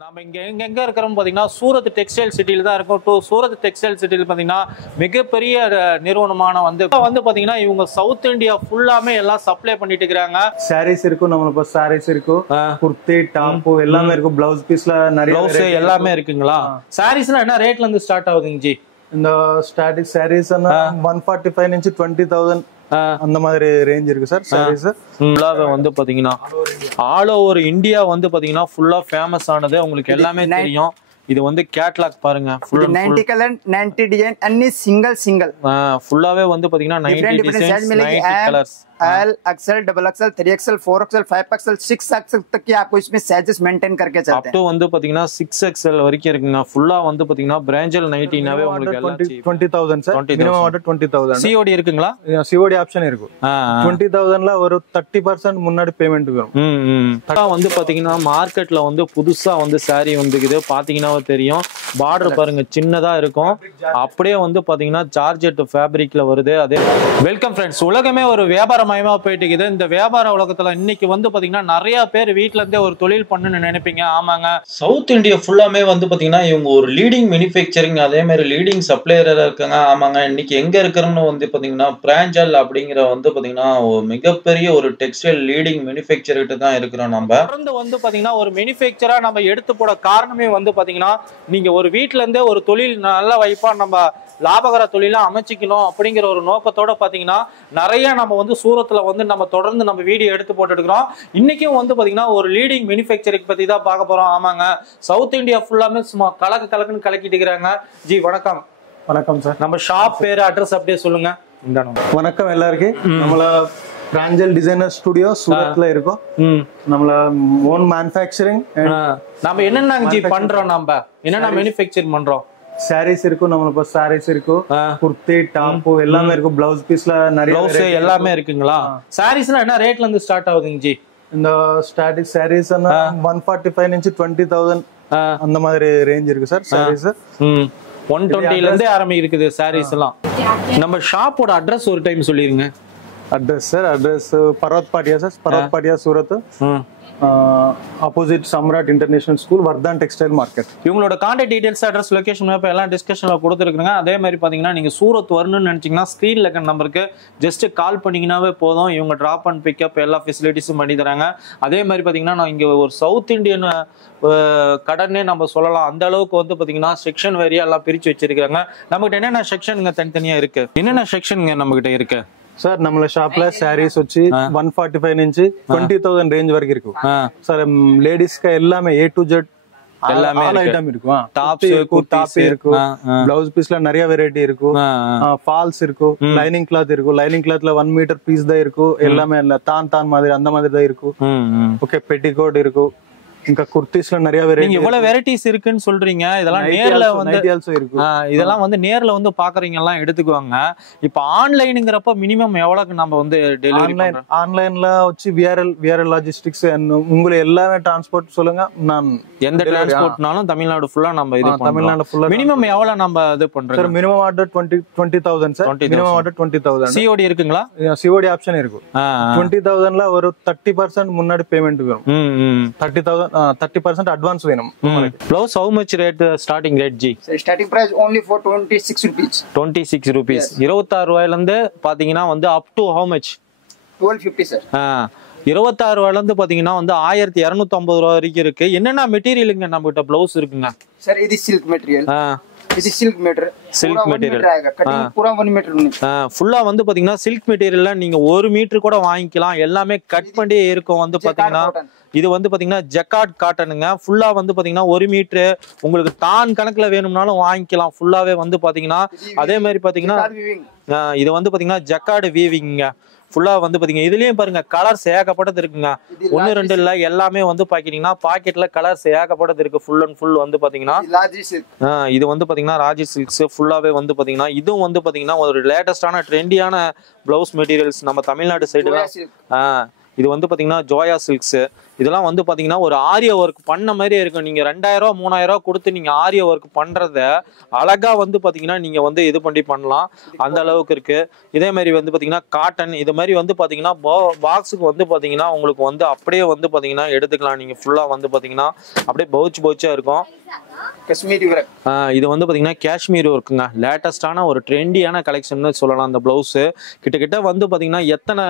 நாம எங்க இருக்கிறோம் பாத்தீங்கன்னா சூரத் டெக்ஸ்டைல் சிட்டில தான் இருக்கோம். சூரத் டெக்ஸ்டைல் சிட்டில பாத்தீங்கன்னா மிகப்பெரிய நிறுவனமான வந்து பாத்தீங்கன்னா இவங்க சவுத் இந்தியா ஃபுல்லாமே எல்லாம் சப்ளை பண்ணிட்டு இருக்காங்க. சாரீஸ் இருக்கும், நம்மளுக்கு சாரீஸ் இருக்கும், குர்த்தி டாப் எல்லாமே இருக்கும், பிளவுஸ் பீஸ்ல நிறைய பிளவுஸ் எல்லாமே இருக்குங்களா? சாரீஸ்லாம் என்ன ரேட்ல இருந்து ஸ்டார்ட் ஆகுதுங்க ஜி? இந்த ஸ்டாட்டிக் சாரீஸ் 145 నుంచి 20,000 அந்த மாதிரி ரேஞ்ச் இருக்கு சார். சாரீஸ் ஃபுல்லாவே வந்து பாத்தீங்கன்னா ஆல் ஓவர் இந்தியா வந்து பாத்தீங்கன்னா ஃபுல்லா ஃபேமஸ் ஆனது உங்களுக்கு எல்லாமே தெரியும். இது வந்து கேட்லாக் பாருங்க, ஃபுல் 90 கலர் 90 டிசைன் அன்னி சிங்கிள் ஃபுல்லாவே வந்து பாத்தீங்கன்னா 90 designs 90 colours L XL double XL 3XL 4XL 5XL 6XL तक की आपको इसमें साइजेस मेंटेन करके चलते हैं. अप टू வந்து பாத்தீங்கன்னா 6XL வரைக்கும் இருக்குங்க. ஃபுல்லா வந்து பாத்தீங்கன்னா பிராஞ்சல் 90னாவே உங்களுக்கு எல்லாம் 20,000 சார். Minimum order 20,000. COD இருக்குங்களா? COD ஆப்ஷன் இருக்கு. 20,000ல ஒரு 30% முன்னாடி பேமெண்ட் வரும். வந்து பாத்தீங்கன்னா மார்க்கெட்ல வந்து புதுசா வந்து saree வந்துக்குது. பாத்தீங்கன்னா தெரியும், பார்டர் பாருங்க சின்னதா இருக்கும். அப்படியே வந்து பாத்தீங்கன்னா ஜார்ஜெட் ஃபேப்ரிக்ல வருது. அதே வெல்கம் ஃப்ரெண்ட்ஸ், உலகமே ஒரு வியாபாரம் மயமா போயிட்டு இருக்குது. இந்த வியாபார உலகத்துல இன்னைக்கு வந்து பாத்தீங்கன்னா நிறைய பேர் வீட்ல இருந்தே ஒரு தொழில் பண்ணணும்னு நினைப்பீங்க. ஆமாங்க, சவுத் இந்தியா ஃபுல்லாமே வந்து பாத்தீங்கன்னா இவங்க ஒரு லீடிங் மேனுஃபேக்சரிங் அதே மாதிரி லீடிங் சப்ளையரா இருக்காங்க. ஆமாங்க, இன்னைக்கு எங்க இருக்கிறோம்னு வந்து பாத்தீங்கன்னா பிராஞ்சல் அப்படிங்கிற வந்து பாத்தீங்கன்னா ஒரு மிகப்பெரிய ஒரு டெக்ஸ்டைல் லீடிங் மேனுஃபேக்சர்கிட்ட தான் இருக்கிறோம். நம்ம தொடர்ந்து வந்து பாத்தீங்கன்னா ஒரு மேனுஃபேக்சரா நம்ம எடுத்து போட காரணமே வந்து பாத்தீங்கன்னா நீங்க ஒரு வீட்ல இருந்தே ஒரு தொழில் நல்ல வாய்ப்பா நம்ம லாபகர தொழிலா அமைச்சிக்கணும் அப்படிங்கிற ஒரு நோக்கத்தோட பாத்தீங்கன்னா நிறைய நம்ம வந்து சூரத்துல வந்து நம்ம தொடர்ந்து நம்ம வீடியோ எடுத்து போட்டு இருக்கிறோம். இன்னைக்கும் வந்து பாத்தீங்கன்னா ஒரு லீடிங் மேனுஃபேக்சரிங் பத்தி தான் பார்க்க போறோம். ஆமாங்க, சவுத் இந்தியா ஃபுல்லாமே சும்மா கலக்குன்னு கலக்கிட்டு இருக்கிறாங்க. ஜி வணக்கம். வணக்கம் சார். நம்ம ஷாப் பேரு அட்ரஸ் அப்படியே சொல்லுங்க. வணக்கம் எல்லாருக்கும். நம்மள பிராஞ்சல் டிசைனர் ஸ்டுடியோ சூரத்ல இருக்கும். நம்மள ஓன் மேனுஃபேக்சரிங் நம்ம என்னென்ன ஜி பண்றோம், நம்ம என்னென்ன மேனுஃபேக்சரிங் பண்றோம்? சாரீஸ் இருக்கும், நம்மளுக்கு சாரீஸ் இருக்கும், குர்த்தி டாப் எல்லாமே இருக்கும், பிளவுஸ் பீஸ்ல நிறைய பிளவுஸ் எல்லாமே இருக்குங்களா? சாரீஸ்லாம் என்ன ரேட்ல இருந்து ஸ்டார்ட் ஆகுதுங்க ஜி? இந்த ஸ்டாட்டிக் சாரீஸ் 145 నుంచి 20,000 அந்த மாதிரி ரேஞ்ச் இருக்கு சார். சாரீஸ் 120ல இருந்தே ஆரம்பிக்குது சாரீஸ் எல்லாம். நம்ம ஷாப்போட அட்ரஸ் ஒரு டைம் சொல்லிருங்க. Address sir, address Parvat Bhatia sir, Parvat Bhatia Surat, opposite Samrat international school, Vardhan textile market. இவங்களோட contact details, address, location map எல்லாம் டிஸ்கஷன்ல கொடுத்துருக்காங்க. அதே மாதிரி பாத்தீங்கன்னா நீங்க சூரத் வரணும்னு நினைச்சீங்கன்னா ஸ்கிரீன்ல இருக்க நம்பருக்கு ஜஸ்ட் கால் பண்ணீங்கன்னாவே போதும். இவங்க டிராப் அண்ட் பிக்கப் எல்லா ஃபெசிலிட்டிஸும் பண்ணி தராங்க. அதே மாதிரி பாத்தீங்கன்னா நான் இங்க ஒரு சவுத் இந்தியன் கடனே நம்ம சொல்லலாம். அந்த அளவுக்கு வந்து பாத்தீங்கன்னா செக்ஷன் வேரியா எல்லாம் பிரிச்சு வச்சிருக்காங்க. நம்மகிட்ட என்னென்ன செக்ஷனுங்க தனித்தனியா இருக்கு? என்னென்ன செக்ஷனுங்க நம்ம கிட்ட இருக்கு சார்? நம்மள ஷாப்ல சாரீஸ் வச்சு 145 నుంచి 20,000 ரேஞ்ச் வரைக்கும் இருக்கும் சார். லேடிஸ்க்கு எல்லாமே A to Z எல்லாமே ஐட்டம் இருக்கும். டாப்ஸ் இருக்கும், பிளவுஸ் பீஸ்ல நிறைய வெரைட்டி இருக்கும், ஃபால்ஸ் இருக்கும், லைனிங் கிளாத் இருக்கும். லைனிங் கிளாத்ல 1 மீட்டர் பீஸ் தான் இருக்கும். எல்லாமே இல்ல தான் மாதிரி அந்த மாதிரி தான் இருக்கும். ஓகே, பெட்டிகோட் இருக்கும். இங்க குர்தீஸ்ல நிறைய வெரைட்டி. நீங்க இவ்வளவு வெரைட்டிஸ் இருக்குன்னு சொல்றீங்க. இதெல்லாம் நேர்ல வந்து இதெல்லாம் வந்து நேர்ல வந்து பாக்குறீங்க எல்லாம் எடுத்துக்குவாங்க. இப்ப ஆன்லைனுங்கிறப்ப மினிமம் எவ்வளவுக்கு நம்ம வந்து டெலிவரி பண்றோம்? ஆன்லைன்ல வச்சு VRL லாஜிஸ்டிக்ஸ் உங்களை எல்லாமே டிரான்ஸ்போர்ட் சொல்லுங்க. நான் எந்த டிரான்ஸ்போர்ட்னாலும் தமிழ்நாடு ஃபுல்லா நம்ம இது பண்றோம். தமிழ்நாடு ஃபுல்லா மினிமம் எவ்வளவு நம்ம இது பண்றோம்? Sir minimum order 20,000 sir. Minimum order 20,000. COD இருக்குங்களா? COD ஆப்ஷன் இருக்கு. 20,000ல ஒரு 30% முன்னாடி பேமெண்ட் வரும். 30% அட்வான்ஸ் வேணும். Blouse how much rate starting rate G? Starting price only for 26 rupees. 26 rupees. 26 ரூபாயில இருந்து பாத்தீங்கன்னா வந்து up to how much? 1250 sir. 26 ரூபாயில இருந்து பாத்தீங்கன்னா வந்து 1250 ரூபாய் வரைக்கும் இருக்கு. என்னென்ன மெட்டீரியலுங்க நம்ம கிட்ட ப்ளவுஸ் இருக்குங்க? Sir இது silk material. இது silk material. silk material cutting பூரா 1 மீட்டர். ஃபுல்லா வந்து பாத்தீங்கன்னா silk materialல நீங்க 1 மீட்டர் கூட வாங்கிக்கலாம். எல்லாமே கட் பண்ணி இருக்கும். வந்து பாத்தீங்கன்னா இது வந்து பாத்தீங்கன்னா ஜக்கார்ட் காட்டனுங்க. ஃபுல்லா வந்து பாத்தீங்கன்னா 1 மீட்டர் உங்களுக்கு தான் கணக்குல வேணும்னாலும் வாங்கிக்கலாம். ஃபுல்லாவே வந்து பாத்தீங்கன்னா அதே மாதிரி பாத்தீங்கன்னா இது வந்து பாத்தீங்கன்னா ஜக்கார்டு வீவிங்க. ஃபுல்லா வந்து பாத்தீங்கன்னா இதுலயும் பாருங்க கலர்ஸ் ஏகப்பட்டது இருக்குங்க. 1 2 இல்ல, எல்லாமே வந்து பாத்தீங்கன்னா பாக்கெட்ல கலர்ஸ் ஏகப்பட்டது இருக்கு. ஃபுல் அண்ட் ஃபுல் வந்து பாத்தீங்கன்னா இது வந்து பாத்தீங்கன்னா ராஜி சில்க்ஸ். ஃபுல்லாவே வந்து பாத்தீங்கன்னா இதுவும் வந்து பாத்தீங்கன்னா ஒரு லேட்டஸ்டான ட்ரெண்டியான பிளவுஸ் மெட்டீரியல்ஸ் நம்ம தமிழ்நாடு சைடுல இது வந்து பாத்தீங்கன்னா ஜோயா சில்க்ஸ். இதெல்லாம் வந்து பாத்தீங்கன்னா ஒரு ஆரிய ஒர்க் பண்ண மாதிரியே இருக்கும். நீங்க 2000 3000 கொடுத்து நீங்க ஆரிய ஒர்க் பண்றத அழகா வந்து பாத்தீங்கன்னா நீங்க வந்து இது பண்ணி பண்ணலாம், அந்த அளவுக்கு இருக்கு. இதே மாதிரி வந்து பாத்தீங்கன்னா காட்டன் இது மாதிரி வந்து பாத்தீங்கன்னா பாக்ஸுக்கு வந்து பாத்தீங்கன்னா உங்களுக்கு வந்து அப்படியே வந்து பாத்தீங்கன்னா எடுத்துக்கலாம். நீங்க ஃபுல்லா வந்து பாத்தீங்கன்னா அப்படியே பவுச்சா இருக்கும். காஷ்மீரி ஒர்க். இது வந்து பாத்தீங்கன்னா காஷ்மீர் ஒர்க்குங்க. லேட்டஸ்டான ஒரு ட்ரெண்டியான கலெக்ஷன் சொல்லலாம். அந்த பிளவுஸ் கிட்ட வந்து பாத்தீங்கன்னா எத்தனை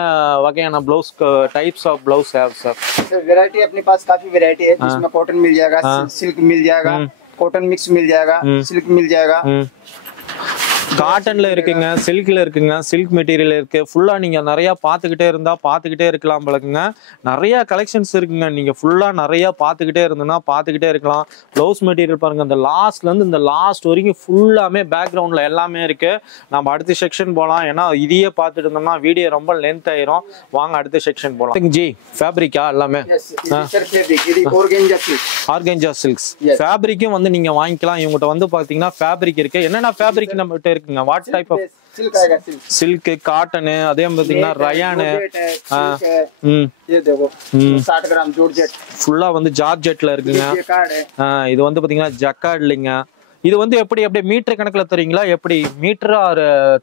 வகையான பிளவுஸ் டைப்ஸ் ஆஃப் பிளவுஸ் है सर? वैरायटी अपने पास काफी वैरायटी है, जिसमें कॉटन मिल जाएगा, सिल्क मिल जाएगा, कॉटन मिक्स मिल जाएगा, सिल्क मिल जाएगा. காட்டன்ல இருக்குங்க, சில்க்ல இருக்குங்க, சில்க் மெட்டீரியல் இருக்கு. ஃபுல்லா நீங்க நிறைய பாத்துக்கிட்டே இருந்தா பாத்துக்கிட்டே இருக்கலாம் பழகுங்க. நிறைய கலெக்ஷன்ஸ் இருக்குங்க. நீங்க ஃபுல்லா நிறைய பாத்துக்கிட்டே இருந்தீங்கன்னா பாத்துக்கிட்டே இருக்கலாம். ப்ளவுஸ் மெட்டீரியல் பாருங்க, இந்த லாஸ்ட்ல இருந்து இந்த லாஸ்ட் வரைக்கும் ஃபுல்லாமே பேக்ரவுண்ட்ல எல்லாமே இருக்கு. நம்ம அடுத்த செக்ஷன் போலாம், ஏன்னா இதையே பார்த்துட்டு இருந்தோம்னா வீடியோ ரொம்ப லென்த் ஆயிரும். வாங்க அடுத்த செக்ஷன் போலாம். ஜி ஃபேப்ரிக்கா எல்லாமே ஆர்கென்ஜா சில்க்ஸ் ஃபேப்ரிக்கும் வந்து நீங்க வாங்கிக்கலாம். இவங்ககிட்ட வந்து பாத்தீங்கன்னா ஃபேப்ரிக் இருக்கு. என்னென்ன ஃபேப்ரிக் நம்ம கிட்ட இருக்குங்க? What type of silk cotton அதே பாத்தீங்கன்னா ரயான் ये देखो 60 ग्राम जॉर्जेट ஃபுல்லா வந்து ஜார்ஜெட்ல இருக்குங்க. இது வந்து பாத்தீங்கன்னா ஜக்கார்ட் இல்லைங்க. இது வந்து எப்படி அப்படியே மீட்டர் கணக்குல தரீங்களா? எப்படி மீட்டர் ஆர்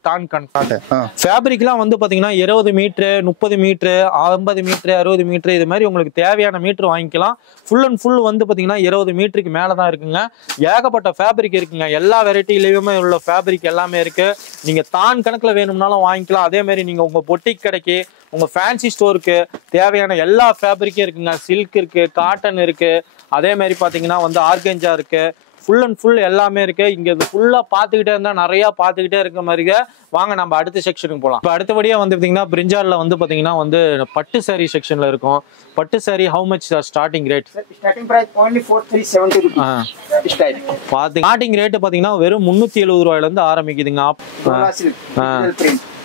தான் கணக்காட்டு? ஃபேப்ரிக்லாம் வந்து பாத்தீங்கன்னா 20 மீட்டர் 30 மீட்டர் 50 மீட்டர் 60 மீட்டர் இது மாதிரி உங்களுக்கு தேவையான மீட்டர் வாங்கிக்கலாம். ஃபுல் அண்ட் ஃபுல் வந்து பாத்தீங்கன்னா 20 மீட்டருக்கு மேலதான் இருக்குங்க. ஏகப்பட்ட ஃபேப்ரிக் இருக்குங்க. எல்லா வெரைட்டிலயுமே உள்ள ஃபேப்ரிக் எல்லாமே இருக்கு. நீங்க தான் கணக்குல வேணும்னாலும் வாங்கிக்கலாம். அதே மாதிரி நீங்க உங்க பொட்டிக் கடைக்கு உங்க ஃபேன்சி ஸ்டோருக்கு தேவையான எல்லா ஃபேப்ரிக்கும் இருக்குங்க. சில்க் இருக்கு, காட்டன் இருக்கு, அதே மாதிரி பாத்தீங்கன்னா வந்து ஆர்கென்ஜா இருக்கு. ஃபுல் அண்ட் ஃபுல் எல்லாமே இருக்கு. இங்க ஃபுல்லா பாத்துக்கிட்டே இருந்தா நிறைய பாத்துக்கிட்டே இருக்க மாதிரி. வாங்க நம்ம அடுத்த செக்ஷனுக்கு போலாம். இப்போ அடுத்தபடியா வந்து பாத்தீங்கன்னா பிரிஞ்சால்ல வந்து பாத்தீங்கன்னா வந்து பட்டு சாரி செக்ஷன்ல இருக்கும். பட்டு sari how much starting rate? Starting price only 4370 rupees. Starting rate பாத்தீங்கன்னா வெறும் 370 ரூபாயில இருந்து ஆரம்பிக்குதுங்க.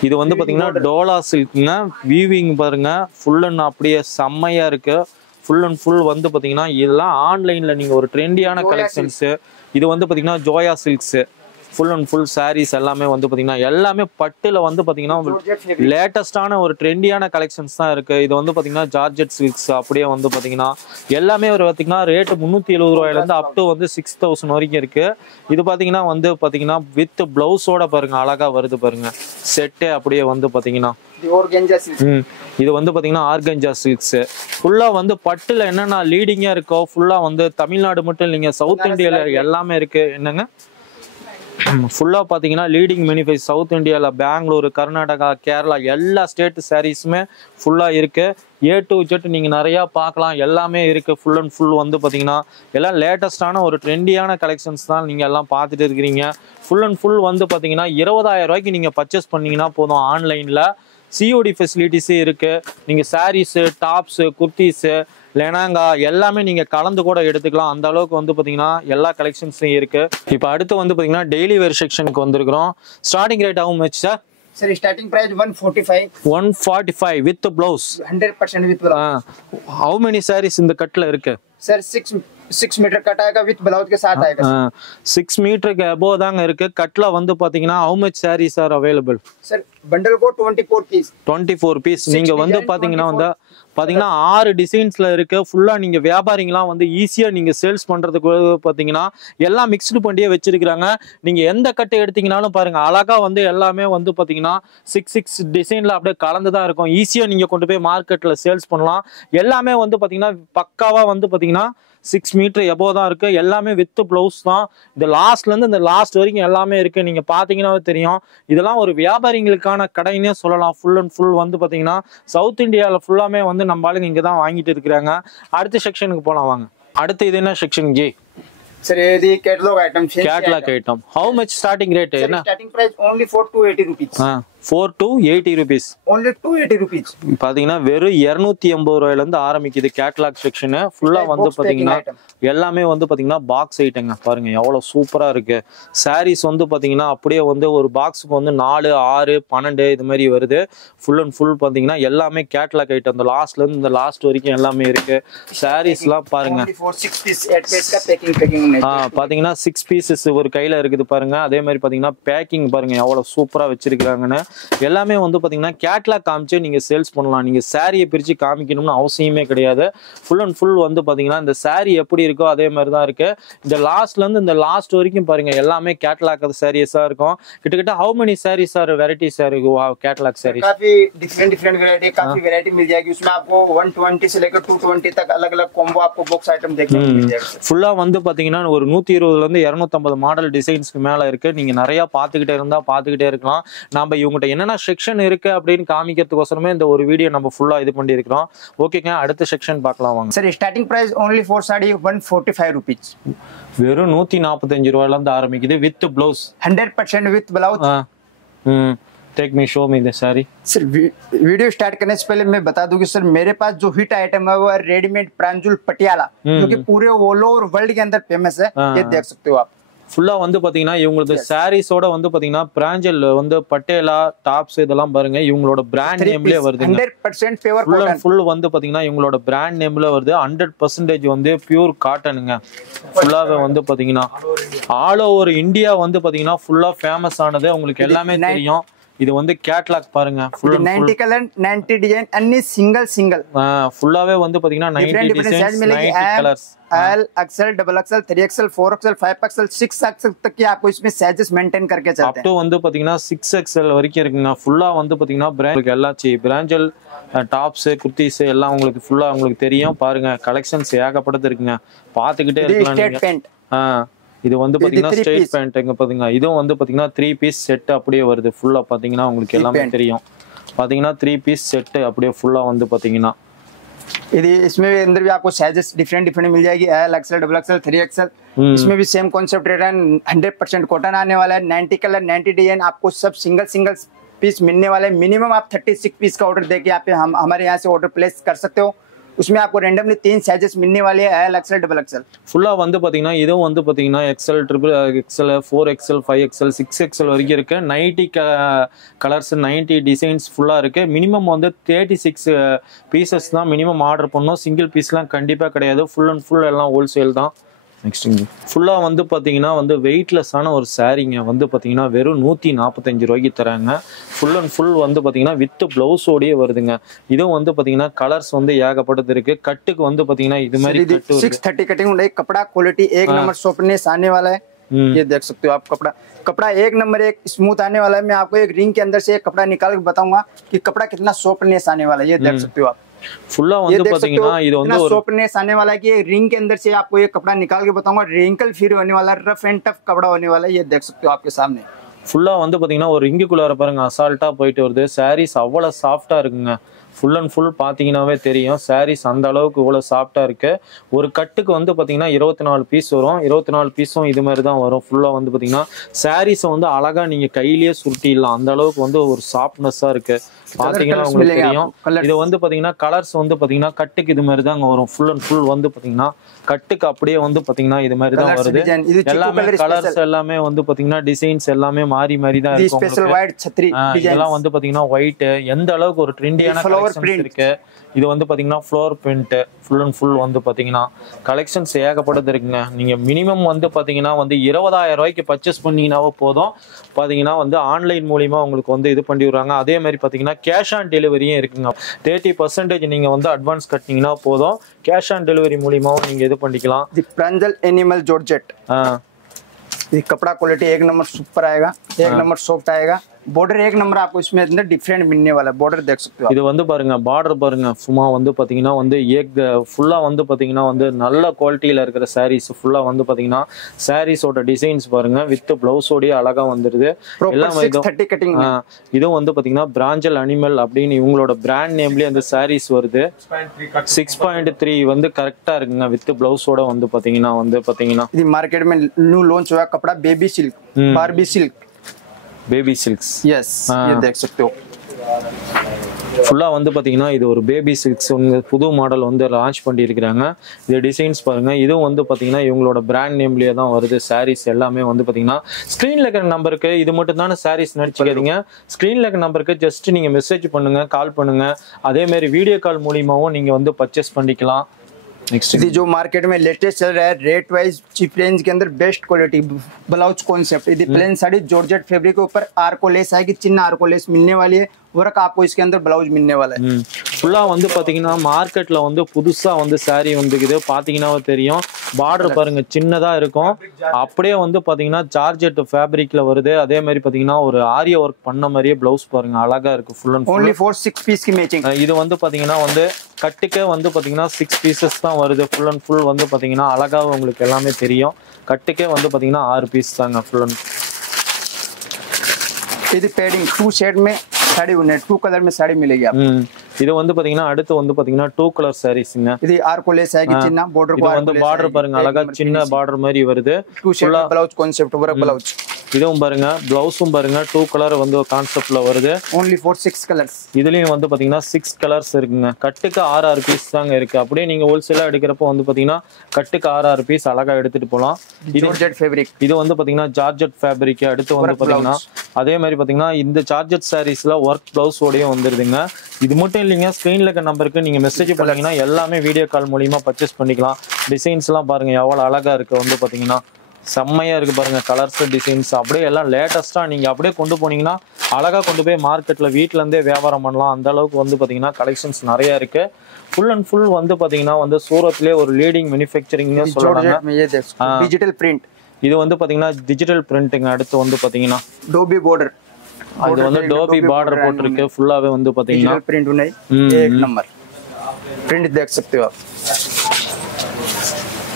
இது வந்து பாத்தீங்கன்னா டோலா சில்க்ங்க. வீவிங் பாருங்க ஃபுல் அண்ட் அப்படியே செம்மையா இருக்கு. ஃபுல் அண்ட் ஃபுல் வந்து பாத்தீங்கன்னா இதெல்லாம் ஆன்லைன்ல நீங்க ஒரு ட்ரெண்டியான கலெக்ஷன்ஸ். இது வந்து பாத்தீங்கன்னா ஜோயா silks full and full saris எல்லாமே வந்து பாத்தீங்கன்னா எல்லாமே பட்டுல வந்து பாத்தீங்கன்னா லேட்டஸ்டான ஒரு ட்ரெண்டியான கலெக்ஷன்ஸ் தான் இருக்கு. இது வந்து பாத்தீங்கன்னா ஜார்ஜெட் சில்க்ஸ் அப்படியே வந்து பாத்தீங்கன்னா எல்லாமே ஒரு பாத்தீங்கன்னா ரேட் 370 ரூபாயில இருந்து அப் டு வந்து 6000 வரைக்கும் இருக்கு. இது பாத்தீங்கன்னா வந்து பாத்தீங்கன்னா வித் பிளவுஸோட பாருங்க அழகா வருது பாருங்க செட்டே அப்படியே வந்து பாத்தீங்கன்னா. இது வந்து பாத்தீங்கன்னா ஆர்கென்ஜா சில்க்ஸ் ஃபுல்லா வந்து பட்டுல என்னென்ன லீடிங்கா இருக்கோ ஃபுல்லா வந்து தமிழ்நாடு மட்டும் இல்லைங்க, சவுத் இந்தியால எல்லாமே இருக்கு. என்னங்க ஃபுல்லா பாத்தீங்கன்னா லீடிங் மேனுஃபேக்சர் சவுத் இந்தியால பெங்களூர், கர்நாடகா, கேரளா எல்லா ஸ்டேட் சாரீஸுமே ஃபுல்லா இருக்கு. A to Z நீங்க நிறைய பார்க்கலாம். எல்லாமே இருக்கு. ஃபுல் அண்ட் ஃபுல் வந்து பாத்தீங்கன்னா எல்லாம் லேட்டஸ்டான ஒரு ட்ரெண்டியான கலெக்ஷன்ஸ் தான் நீங்க எல்லாம் பார்த்துட்டு இருக்கிறீங்க. ஃபுல் அண்ட் ஃபுல் வந்து பாத்தீங்கன்னா 20000 ரூபாய்க்கு நீங்க பர்ச்சேஸ் பண்ணீங்கன்னா போதும். ஆன்லைன்ல COD ஃபெசிலிட்டிஸே இருக்கு. நீங்க சாரீஸ், டாப்ஸ், குர்த்திஸ், லெனாங்கா எல்லாமே நீங்க கலந்து கூட எடுத்துக்கலாம். அந்த அளவுக்கு வந்து பாத்தீங்கன்னா எல்லா கலெக்ஷன்ஸும் இருக்கு. இப்போ அடுத்து வந்து பாத்தீங்கன்னா டெய்லி வேர் செக்ஷனுக்கு வந்திருக்கிறோம். Starting rate how much sir? Sir, starting price 145. 145 with blouse. 100% with blouse. How many sarees இந்த கட்ல இருக்கு? Sir, 6 मीटर कट आएगा विथ ब्लाउज के साथ आएगा. 6 மீட்டர் के above தாங்க இருக்கு. கட்ல வந்து பாத்தீங்கன்னா how much sarees are available? Sir, bundle को 24 piece. 24 piece. நீங்க வந்து பாத்தீங்கன்னா வந்து பாத்தீங்கன்னா 6 டிசைன்ஸ்ல இருக்கு. ஃபுல்லா நீங்க வியாபாரிங்களாம் வந்து ஈஸியா நீங்க சேல்ஸ் பண்றதுக்கு பாத்தீங்கன்னா எல்லாம் மிக்ஸ்டு பண்ணியே வச்சிருக்காங்க. நீங்க எந்த கட்டை எடுத்தீங்கனாலும் பாருங்க அழகா வந்து எல்லாமே வந்து பாத்தீங்கன்னா 6 டிசைன்ல அப்படியே கலந்துதான் இருக்கும். ஈஸியா நீங்க கொண்டு போய் மார்க்கெட்ல சேல்ஸ் பண்ணலாம். எல்லாமே வந்து பாத்தீங்கன்னா பக்காவா வந்து பாத்தீங்கன்னா 6 மீட்டர் எபோ தான் இருக்கு. எல்லாமே வித் பிளவுஸ் தான். இந்த லாஸ்ட்ல இருந்து இந்த லாஸ்ட் வரைக்கும் எல்லாமே இருக்கு. நீங்க பாத்தீங்கன்னா தெரியும். இதெல்லாம் ஒரு வியாபாரிகளுக்கான கடைன்னே சொல்லலாம். ஃபுல் அண்ட் ஃபுல் வந்து பாத்தீங்கன்னா சவுத் இந்தியால ஃபுல்லாமே வந்து நம்ம ஆளுங்க இங்க தான் வாங்கிட்டு இருக்கிறாங்க. அடுத்த செக்ஷனுக்கு போலாம் வாங்க. அடுத்து இது என்ன செக்ஷன் ஜி? Sir, ये कैटलॉग आइटम है. Catalogue item. How much starting rate है ना? Starting price only for 280 rupees. 4 to 80 rupees. Only 280 rupees. பாத்தீங்கன்னா வெறும் 280 ரூபாயில இருந்து ஆரம்பிக்குது கேட்டலாக் செக்ஷன். ஃபுல்லா வந்து பாத்தீங்கன்னா எல்லாமே வந்து பாத்தீங்கன்னா பாக்ஸ் ஐட்டங்க. பாருங்க எவ்வளவு சூப்பரா இருக்கு. சாரீஸ் வந்து பாத்தீங்கன்னா அப்படியே வந்து ஒரு பாக்ஸுக்கு வந்து 4 6 12 இது மாதிரி வருது. ஃபுல் அண்ட் ஃபுல் பாத்தீங்கன்னா எல்லாமே கேட்டலாக் ஐட்டம். அந்த லாஸ்ட்ல இருந்து இந்த லாஸ்ட் வரைக்கும் எல்லாமே இருக்கு. சாரீஸ் எல்லாம் பாருங்க பாத்தீங்கன்னா 6 பீசஸ் ஒரு கையில இருக்குது பாருங்க. அதே மாதிரி பாத்தீங்கன்னா பேக்கிங் பாருங்க எவ்வளவு சூப்பரா வச்சிருக்காங்கன்னு. எல்லாமே வந்து பாத்தீங்கன்னா கேட்லாக் காமிச்சு நீங்க சேல்ஸ் பண்ணலாம். நீங்க சாரியை பிரிச்சு காமிக்கணும்னு அவசியமே கிடையாது. ஃபுல் அண்ட் ஃபுல் வந்து பாத்தீங்கன்னா இந்த சாரி எப்படி இருக்கோ அதே மாதிரி தான் இருக்கு. இந்த லாஸ்ட்ல இருந்து இந்த லாஸ்ட் வரைக்கும் பாருங்க எல்லாமே கேட்லாக் சாரீஸா இருக்கும். கிட்டத்தட்ட how many sarees are varieties are catalogue sarees? काफी डिफरेंट वैरायटी, काफी वैरायटी मिल जाएगी उसमें आपको 120 से लेकर 220 तक अलग अलग कॉम्बो आपको बॉक्स आइटम देखने को मिल जाएगा. ஃபுல்லா வந்து பாத்தீங்கன்னா ஒரு 120 ல இருந்து 250 மாடல் டிசைன்ஸ்க்கு மேல இருக்கு. நீங்க நிறைய பாத்துக்கிட்டே இருந்தா பாத்துக்கிட்டே இருக்கலாம். நாம இவங்ககிட்ட என்னென்ன செக்ஷன் இருக்கு அப்படின்னு காமிக்கிறதுக்கோசரமே இந்த ஒரு வீடியோ நம்ம ஃபுல்லா இது பண்ணி இருக்கிறோம். ஓகேங்க, அடுத்த செக்ஷன் பார்க்கலாம் வாங்க. Sir starting price only for sari 145 rupees. வெறும் 145 ரூபாயில இருந்து ஆரம்பிக்குது with blouse 100% with blouse. Take me show me the sari. Sir video start करने से पहले मैं बता दूं कि सर मेरे पास जो हिट आइटम है वो है रेडीमेड प्रांजुल पटियाला, जो कि पूरे ऑल ओवर वर्ल्ड के अंदर फेमस है. ये देख सकते हो आप. ஃபுல்லா வந்து பாத்தீங்கன்னா இவங்களோட சாரீஸோட வந்து பாத்தீங்கன்னா பிராஞ்சல் வந்து பட்டேலா டாப்ஸ் இதெல்லாம் பாருங்க இவங்களோட பிராண்ட் நேம்லயே வருது. 100% பியூர் காட்டன். ஃபுல் வந்து பாத்தீங்கன்னா இவங்களோட பிராண்ட் நேம்ல வருது. 100% வந்து பியூர் காட்டனுங்க. ஃபுல்லாவே வந்து பாத்தீங்கன்னா ஆல் ஓவர் இந்தியா வந்து பாத்தீங்கன்னா ஃபுல்லா ஃபேமஸ் ஆனது உங்களுக்கு எல்லாமே தெரியும். இது வந்து கேட்லாக் பாருங்க. ஃபுல் 90 கலர் 90 டிசைன் अन्य सिंगल ஃபுல்லாவே வந்து பாத்தீங்கன்னா 90 designs 90 colours. L XL double XL 3XL 4XL 5XL 6XL तक की आपको इसमें साइजेस मेंटेन करके चलते हैं. अप टू வந்து பாத்தீங்கன்னா 6XL வரைக்கும் இருக்குங்க. ஃபுல்லா வந்து பாத்தீங்கன்னா பிராண்ட் எல்லாச்சி பிராஞ்சல் டாப்ஸ் குர்தீஸ் எல்லாம் உங்களுக்கு ஃபுல்லா உங்களுக்கு தெரியும். பாருங்க கலெக்ஷன்ஸ் ஏகப்பட்டது இருக்குங்க. பாத்துக்கிட்டே இருக்கலாம் நீங்க. இது வந்து பாத்தீங்கன்னா ஸ்ட்ரைட் பேண்ட் எங்க பாத்தீங்கன்னா இதுவும் வந்து பாத்தீங்கன்னா 3 பீஸ் செட் அப்படியே வருது. ஃபுல்லா பாத்தீங்கன்னா உங்களுக்கு எல்லாமே தெரியும். பாத்தீங்கன்னா 3 பீஸ் செட் அப்படியே ஃபுல்லா வந்து பாத்தீங்கன்னா इसमें भी अंदर भी आपको साइजेस डिफरेंट मिल जाएगी. L XL double XL 3XL. इसमें भी सेम कॉन्सेप्ट रेट है. 100% कॉटन आने वाला है. 90 कलर 90 डिजाइन आपको सब सिंगल पीस मिलने वाले हैं. मिनिमम आप 36 पीस का ऑर्डर देके आप हमारे यहाँ से ऑर्डर प्लेस कर सकते हो. उसमें आपको रैंडमली 3 साइजेस मिलने वाले हैं. L XL double XL. ஃபுல்லா வந்து பாத்தீங்கன்னா இதுவும் வந்து பாத்தீங்கன்னா XL triple XL 4XL 5XL 6XL வரைக்கும் இருக்கு. 90 கலர்ஸ் 90 டிசைன்ஸ் ஃபுல்லா இருக்கு. மினிமம் வந்து 36 பீசஸ் தான் மினிமம் ஆர்டர் பண்ணோம். சிங்கிள் பீஸ்லாம் கண்டிப்பா கிடையாது. ஃபுல் அண்ட் ஃபுல் எல்லாம் ஹோல்சேல் தான். நெக்ஸ்ட் ஃபுல்லா வந்து பாத்தீங்கன்னா வந்து வெயிட்லெஸ்ஸான ஒரு சாரீங்க வந்து பாத்தீங்கன்னா வெறும் 145 ரூபாய்க்கு தராங்க. ஃபுல் அண்ட் ஃபுல் வந்து பாத்தீங்கன்னா வித் பிளவுஸோடயே வருதுங்க. இதுவும் வந்து பாத்தீங்கன்னா கலர்ஸ் வந்து ஏகப்பட்டது இருக்கு. கட்டுக்கு வந்து பாத்தீங்கன்னா இது மாதிரி 630 कटिंग उड़ाई. कपड़ा क्वालिटी एक नंबर सॉफ्टनेस आने वाला है. ये देख सकते हो आप. कपड़ा एक नंबर एक स्मूथ आने वाला है. मैं आपको एक रिंग के अंदर से एक कपड़ा निकाल के बताऊंगा कि कपड़ा कितना सॉफ्टनेस आने वाला है. ये देख सकते हो आप. फुल्ला வந்து பாத்தீங்கன்னா இது வந்து ஒரு सॉफ्टनेस आने वाला है कि रिंग के अंदर से आपको ये कपड़ा निकाल के बताऊंगा. रिंकल फ्री होने वाला है. रफ एंड टफ कपड़ा होने वाला है. ये देख सकते हो आपके सामने. ஃபுல்லா வந்து பாத்தீங்கன்னா ஒரு ரிங்குக்குள்ளார பாருங்க அசால்ட்டா போயிட்டு வருது. சாரீஸ் அவ்வளவு சாஃப்டா இருக்குங்க. ஃபுல் அண்ட் ஃபுல் பாத்தீங்கன்னாவே தெரியும் சாரீஸ் அந்த அளவுக்கு இவ்வளவு சாஃப்டா இருக்கு. ஒரு கட்டுக்கு வந்து பாத்தீங்கன்னா 24 பீஸ் வரும். 24 பீஸும் இது மாதிரி தான் வரும். ஃபுல்லா வந்து பாத்தீங்கன்னா சாரீஸை வந்து அழகா நீங்க கையிலேயே சுருட்டிடலாம். அந்த அளவுக்கு வந்து ஒரு சாஃப்ட்னஸா இருக்கு. பாத்தீங்கன்னா உங்களுக்கு தெரியும். இது வந்து பாத்தீங்கன்னா கலர்ஸ் வந்து பாத்தீங்கன்னா கட்டுக்கு இது மாதிரி தான் வரும். ஃபுல் அண்ட் ஃபுல் வந்து பாத்தீங்கன்னா கட்டுக்கு அப்படியே வந்து பாத்தீங்கன்னா இது மாதிரி தான் வருது. எல்லாமே கலர்ஸ் எல்லாமே வந்து பாத்தீங்கன்னா டிசைன்ஸ் எல்லாமே மாறி மாறி தான் இருக்கும். இதெல்லாம் வந்து பாத்தீங்கன்னா ஒயிட் எந்த அளவுக்கு ஒரு ட்ரெண்டியான கலெக்ஷன்ஸ் இருக்கு. இது வந்து பாத்தீங்கன்னா floor print full and full வந்து பாத்தீங்கன்னா கலெக்ஷன்ஸ் ஏகப்பட்டது இருக்குங்க. நீங்க மினிமம் வந்து பாத்தீங்கன்னா வந்து 20,000 ரூபாய்க்கு பர்ச்சேஸ் பண்ணீங்கன்னாவே போதும். பாத்தீங்கன்னா வந்து ஆன்லைன் மூலியமா உங்களுக்கு வந்து இது பண்ணி விடுறாங்க. அதே மாதிரி பாத்தீங்கன்னா கேஷ் ஆன் டெலிவரியும் இருக்குங்க. 30% நீங்க வந்து அட்வான்ஸ் கட்டினீங்கன்னா போதும். கேஷ் ஆன் டெலிவரி மூலியமாவும் நீங்க இது பண்ணிக்கலாம். தி பிராஞ்சல் எனிமல் ஜார்ஜெட். ये कपड़ा क्वालिटी एक नंबर सुपर आएगा. एक नंबर सॉफ्ट आएगा. बॉर्डर एक नंबर आपको इसमें अंदर डिफरेंट मिलने वाला है. बॉर्डर देख सकते हो. இது வந்து பாருங்க பார்டர் பாருங்க. சும்மா வந்து பாத்தீங்கன்னா வந்து ஃபுல்லா வந்து பாத்தீங்கன்னா வந்து நல்ல குவாலிட்டியில இருக்கிற சாரீஸ் ஃபுல்லா வந்து பாத்தீங்கன்னா சாரீஸோட டிசைன்ஸ் பாருங்க வித் பிளவுஸோடய அழகா வந்துருது. எல்லாம் 630 கட்டிங். இதுவும் வந்து பாத்தீங்கன்னா பிராஞ்சல் அனிமல் அப்படின்னு இவங்களோட பிராண்ட் நேம்லயே அந்த சாரீஸ் வருது. 6.3 வந்து கரெக்டா இருக்குங்க வித் பிளவுஸோட வந்து பாத்தீங்கன்னா இது மார்க்கெட் में न्यू लॉन्च हुआ कपड़ा baby silk, Barbie silk, baby silks. Yes ये देख सकते हो. ஃபுல்லா வந்து பாத்தீங்கன்னா இது ஒரு பேபி சில்க்ஸ் புது மாடல் வந்து லான்ச் பண்ணியிருக்கிறாங்க. இது டிசைன்ஸ் பாருங்க. இதுவும் வந்து பாத்தீங்கன்னா இவங்களோட பிராண்ட் நேம்லயே தான் வருது. சாரீஸ் எல்லாமே வந்து பாத்தீங்கன்னா ஸ்கிரீன்ல இருக்கிற நம்பருக்கு இது மட்டும் தானே சாரீஸ் நடிச்சுக்காதீங்க. ஸ்கிரீன்ல இருக்கிற நம்பருக்கு ஜஸ்ட் நீங்க மெசேஜ் பண்ணுங்க, கால் பண்ணுங்க. அதே மாதிரி வீடியோ கால் மூலியமாவும் நீங்க வந்து பர்ச்சேஸ் பண்ணிக்கலாம். नेक्स्ट ये जो मार्केट में लेटेस्ट चल रहा है रेट वाइज चीप रेंज के अंदर बेस्ट क्वालिटी ब्लाउज कॉन्सेप्ट, ये प्लेन साड़ी जॉर्जेट फैब्रिक के ऊपर आर्को लेस आएगी, चिन्ह आर्को लेस मिलने वाली है, वर्क आपको इसके अंदर ब्लाउज मिलने वाला है। ஃபுல்லா வந்து பாத்தீங்கன்னா மார்க்கெட்ல வந்து புதுசா வந்து saree வந்துக்குது, பாத்தீங்கன்னா தெரியும். பார்டர் பாருங்க சின்னதா இருக்கும், அப்படியே வந்து பாத்தீங்கன்னா ஜார்ஜெட் ஃபேப்ரிக்ல வருது. அதே மாதிரி பாத்தீங்கன்னா ஒரு ஆரிய ஒர்க் பண்ண மாதிரியே பிளவுஸ் பாருங்க அழகா இருக்கு. Full and only for 6 piece की मैचिंग। இது வந்து பாத்தீங்கன்னா வந்து கட்டுக்கே வந்து பாத்தீங்கன்னா 6 பீசஸ் தான் வருது. ஃபுல் அண்ட் ஃபுல் வந்து பாத்தீங்கன்னா அழகா உங்களுக்கு எல்லாமே தெரியும். கட்டுக்கே வந்து பாத்தீங்கன்னா 6 பீஸ் தாங்க ஃபுல் அண்ட்। இது பேடிங் 2 शेड में साड़ी उन्हें 2 कलर में साड़ी मिलेगी आपको। இது வந்து பாத்தீங்கன்னா அடுத்து வந்து பாத்தீங்கன்னா 2 கலர் சாரீஸ்ங்க। இது ஆர்கோ லேஸ் ஆகி சின்ன border இது வந்து பார்டர் பாருங்க அழகா சின்ன பார்டர் மாதிரி வருது। 2 shade blouse concept work blouse. இதுவும் பாருங்க பிளவுஸும் பாருங்க 2 கலர் வந்து கான்செப்ட்ல வருது। only for 6 colors। இதுலயும் வந்து பாத்தீங்கன்னா 6 கலர்ஸ் இருக்குங்க। கட்டுக்கு 6 பீஸ் தாங்க இருக்கு। அப்படியே நீங்க ஹோல்சேலா எடுக்கிறப்போ வந்து பாத்தீங்கன்னா கட்டுக்கு 6 பீஸ் அழகா எடுத்துட்டு போலாம்। ஜார்ஜெட் ஃபேப்ரிக், இது வந்து பாத்தீங்கன்னா ஜார்ஜெட் ஃபேப்ரிக்। அடுத்து வந்து பாத்தீங்கன்னா அதே மாதிரி பாத்தீங்கன்னா இந்த ஜார்ஜெட் சாரீஸ்ல ஒர்க் பிளவுஸ் ஓடயே வந்துருதுங்க। இது மட்டும் இல்லைங்க, ஸ்கிரீன்ல இருக்க நம்பருக்கு நீங்க மெசேஜ் பண்ணீங்கன்னா எல்லாமே வீடியோ கால் மூலியமா பர்ச்சேஸ் பண்ணிக்கலாம்। டிசைன்ஸ் எல்லாம் பாருங்க எவ்வளவு அழகா இருக்கு, வந்து பாத்தீங்கன்னா செம்மையா இருக்கு பாருங்க। கலர்ஸ் டிசைன்ஸ் அப்படியே எல்லாம் லேட்டஸ்டா நீங்க அப்படியே கொண்டு போனீங்கன்னா அழகா கொண்டு போய் மார்க்கெட்ல வீட்ல இருந்தே வியாபாரம் பண்ணலாம்। அந்த அளவுக்கு வந்து பாத்தீங்கன்னா கலெக்ஷன்ஸ் நிறைய இருக்கு। ஃபுல் அண்ட் ஃபுல் வந்து பாத்தீங்கன்னா வந்து சூரத்லயே ஒரு லீடிங் மேனுஃபேக்சரிங்னு சொல்றாங்க। டிஜிட்டல் பிரிண்ட், இது வந்து பாத்தீங்கன்னா டிஜிட்டல் பிரிண்டிங்। அடுத்து வந்து பாத்தீங்கன்னா டோபி border, அது வந்து டோபி பார்டர் போட்டுருக்கு। ஃபுல்லாவே வந்து பாத்தீங்கன்னா डिजिटल प्रिंट नहीं, एक नंबर प्रिंट देख सकते हो आप।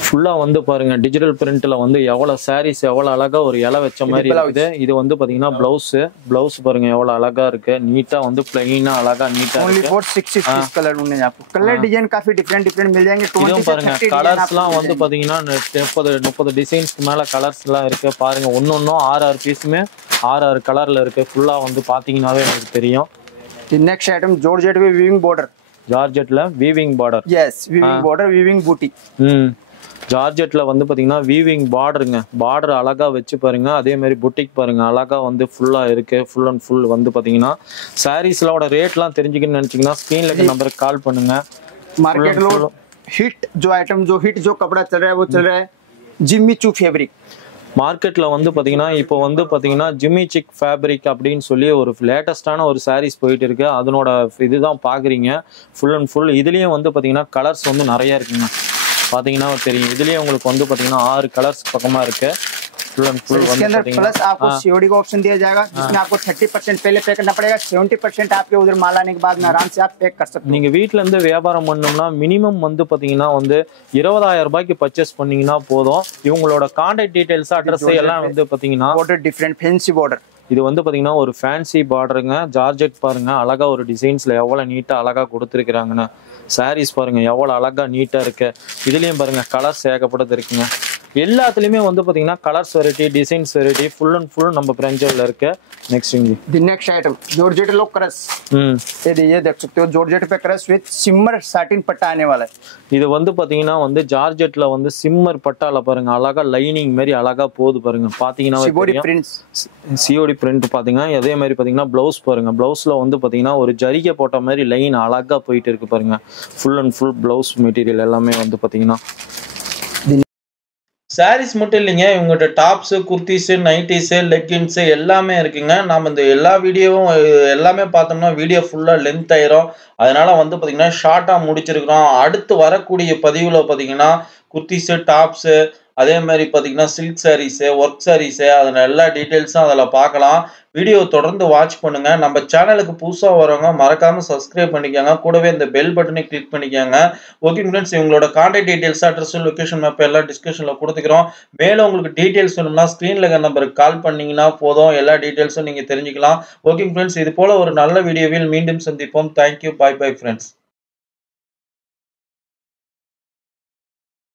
ஃபுல்லா வந்து பாருங்க டிஜிட்டல் பிரிண்ட்ல வந்து எவ்வளவு சாரீஸ் எவ்வளவு அழகா ஒரு இலை வச்ச மாதிரி இருக்குது। இது வந்து பாத்தீங்கன்னா பிளவுஸ் பாருங்க எவ்வளவு அழகா இருக்கு, நீட்டா வந்து பிளைனா அழகா நீட்டா only இருக்கு। for 6 कलर उन्हें आपको कलर डिजाइन काफी डिफरेंट मिल जाएंगे। 20 இதுவும் से பாருங்க 30 கலர்ஸ்லாம் வந்து பாத்தீங்கன்னா 30 டிசைன்ஸ்க்கு மேல கலர்ஸ்லாம் இருக்கு பாருங்க। ஒன்னொன்னும் 6 பீஸுமே 6 கலர்ல இருக்கு। ஃபுல்லா வந்து பாத்தீங்கன்னாவே எனக்கு தெரியும்। नेक्स्ट आइटम जॉर्जेट में वीविंग बॉर्डर, ஜார்ஜெட்ல weaving border. Yes weaving border weaving booti. ஜார்ஜெட்ல வந்து பாத்தீங்கன்னா வீவிங் பார்டருங்க, பார்டர் அழகா வச்சு பாருங்க। அதே மாதிரி புட்டிக் பாருங்க அழகா வந்து ஃபுல்லா இருக்கு। ஃபுல் அண்ட் ஃபுல் வந்து பாத்தீங்கன்னா சாரீஸ்லோட ரேட்லாம் தெரிஞ்சுக்கணும்னு நினைச்சீங்கன்னா ஸ்கிரீன்ல இருக்க நம்பருக்கு கால் பண்ணுங்க। मार्केट लो हिट जो आइटम जो कपड़ा चल रहा है वो चल रहा है जिम्मी चू फैब्रिक। மார்க்கெட்ல வந்து பாத்தீங்கன்னா இப்போ வந்து பாத்தீங்கன்னா ஜிம்மி சிக் ஃபேப்ரிக் அப்படின்னு சொல்லி ஒரு லேட்டஸ்டான ஒரு சாரீஸ் போயிட்டு இருக்கு। அதனோட இதுதான் பாக்குறீங்க ஃபுல் அண்ட் ஃபுல்। இதுலயும் வந்து பாத்தீங்கன்னா கலர்ஸ் வந்து நிறைய இருக்குங்க, பாத்தீங்கன்னா தெரியும்। இதுலயே உங்களுக்கு வந்து பாத்தீங்கன்னா 6 கலர்ஸ் பக்கமா இருக்கு। फुल एंड फुल इसके अंदर प्लस आपको सीओडी का ऑप्शन दिया जाएगा, जिसमें आपको 30% पहले पे करना पड़ेगा, 70% आपके उधर माल आने के बाद में आराम से आप पे कर सकते हैं। நீங்க வீட்ல இருந்து வியாபாரம் பண்ணனும்னா மினிமம் வந்து பாத்தீங்கன்னா வந்து 20000 ரூபாய்க்கு பர்சேஸ் பண்ணீங்கன்னா போதும்। இவங்களோட கான்டாக்ட் டீடைல்ஸ் அட்ரஸ் எல்லாம் வந்து பாத்தீங்கன்னா border different fancy border। இது வந்து பாத்தீங்கன்னா ஒரு ஃபேன்சி பார்டருங்க, ஜார்ஜெட் பாருங்க அழகா ஒரு டிசைன்ஸ்ல எவ்வளவு நீட்டா அழகா கொடுத்துருக்காங்கன்னு। சாரீஸ் பாருங்க எவ்வளவு அழகா நீட்டா இருக்கு। இதுலயும் பாருங்க கலர்ஸ் ஏகப்பட்டது இருக்குங்க। எல்லாத்துலயுமே வந்து பாத்தீங்கன்னா colours variety designs variety full and full நம்ம பிரான்ச்ல இருக்கு। Next the next item georgette low crush. ये देख सकते हो जॉर्जेट पे क्रश विद सिमर साटिन पट्टा आने वाला है। இது வந்து பாத்தீங்கன்னா வந்து ஜார்ஜெட்ல வந்து சிம்மர் பட்டால பாருங்க அழகா லைனிங் மாதிரி அழகா போகுது பாருங்க। பாத்தீங்கன்னா சிஓடி பிரிண்ட் பாத்தீங்கன்னா அதே மாதிரி பாத்தீங்கன்னா பிளவுஸ் பாருங்க, பிளவுஸ்ல வந்து பாத்தீங்கன்னா ஒரு ஜரிகை போட்ட மாதிரி லைன் அழகா போயிட்டு இருக்கு பாருங்க। Full and full blouse material எல்லாமே வந்து பாத்தீங்கன்னா சாரீஸ் மட்டும் இல்லைங்க, இவங்ககிட்ட டாப்ஸு குர்த்திஸு நைட்டிஸு லெக்கின்ஸு எல்லாமே இருக்குங்க। நாம் இந்த எல்லா வீடியோவும் எல்லாமே பார்த்தோம்னா வீடியோ ஃபுல்லாக லென்த் ஆயிரும், அதனால வந்து பார்த்தீங்கன்னா ஷார்ட்டாக முடிச்சிருக்கிறோம்। அடுத்து வரக்கூடிய பதிவில் பார்த்தீங்கன்னா குர்த்திஸு டாப்ஸு அதே மாதிரி பார்த்தீங்கன்னா சில்க் சாரீஸு ஒர்க் சாரீஸு அதில் எல்லா டீட்டெயில்ஸும் அதில் பார்க்கலாம்। வீடியோ தொடர்ந்து வாட்ச் பண்ணுங்க। நம்ம சேனலுக்கு புதுசாக வரவங்க மறக்காம சப்ஸ்கிரைப் பண்ணிக்கோங்க, கூடவே இந்த பெல் பட்டனை கிளிக் பண்ணிக்கோங்க। ஓகே ஃப்ரெண்ட்ஸ், இவங்களோட contact details address location map எல்லாம் டிஸ்கிரிப்ஷன்ல கொடுத்துக்கிறோம்। மேலும் உங்களுக்கு டீடைல்ஸ் வேணும்னா ஸ்கிரீன்ல இருக்க நம்பருக்கு கால் பண்ணீங்கன்னா போதும், எல்லா டீடைல்ஸும் நீங்க தெரிஞ்சுக்கலாம்। ஓகே ஃப்ரெண்ட்ஸ், இது போல ஒரு நல்ல வீடியோவில் மீண்டும் சந்திப்போம்। தேங்க்யூ, பாய் பாய் ஃப்ரெண்ட்ஸ்।